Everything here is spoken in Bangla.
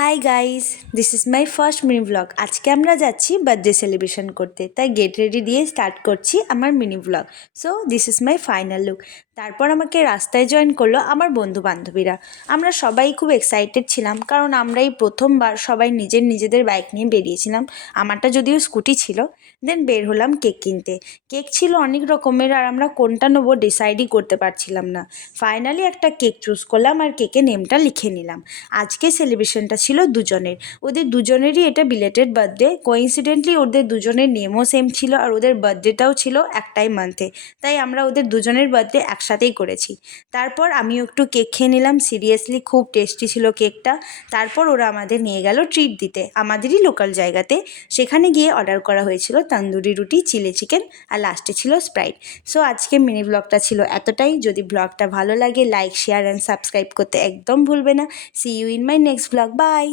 Hi guys, this is my first mini blog. আজকে আমরা যাচ্ছি বার্থডে সেলিব্রেশন করতে, তাই গেট রেডি দিয়ে স্টার্ট করছি আমার mini blog. So this is my final look. তারপর আমাকে রাস্তায় জয়েন করলো আমার বন্ধু বান্ধবীরা। আমরা সবাই খুব এক্সাইটেড ছিলাম, কারণ আমরা এই প্রথমবার সবাই নিজেদের বাইক নিয়ে বেরিয়েছিলাম। আমারটা যদিও স্কুটি ছিল। দেন বের হলাম কেক কিনতে। কেক ছিল অনেক রকমের, আর আমরা কোনটা নেবো ডিসাইডই করতে পারছিলাম না। ফাইনালি একটা কেক চুজ করলাম আর কেকে নেমটা লিখে নিলাম। আজকে সেলিব্রেশনটা ছিল দুজনের, ওদের দুজনেরই এটা বিলেটেড বার্থডে। কোইন্সিডেন্টলি ওদের দুজনের নেমও সেম ছিল, আর ওদের বার্থডেটাও ছিল একটাই মান্থে, তাই আমরা ওদের দুজনের বার্থডে একসাথেই করেছি। তারপর আমিও একটু কেক খেয়ে নিলাম। সিরিয়াসলি খুব টেস্টি ছিল কেকটা। তারপর ওরা আমাদের নিয়ে গেল ট্রিট দিতে আমাদেরই লোকাল জায়গাতে। সেখানে গিয়ে অর্ডার করা হয়েছিল তন্দুরি রুটি, চিলি চিকেন, আর লাস্টে ছিল স্প্রাইট। সো আজকে মিনি ব্লগটা ছিল এতটাই। যদি ব্লগটা ভালো লাগে, লাইক, শেয়ার অ্যান্ড সাবস্ক্রাইব করতে একদম ভুলবে না। See you in my next vlog. Bye.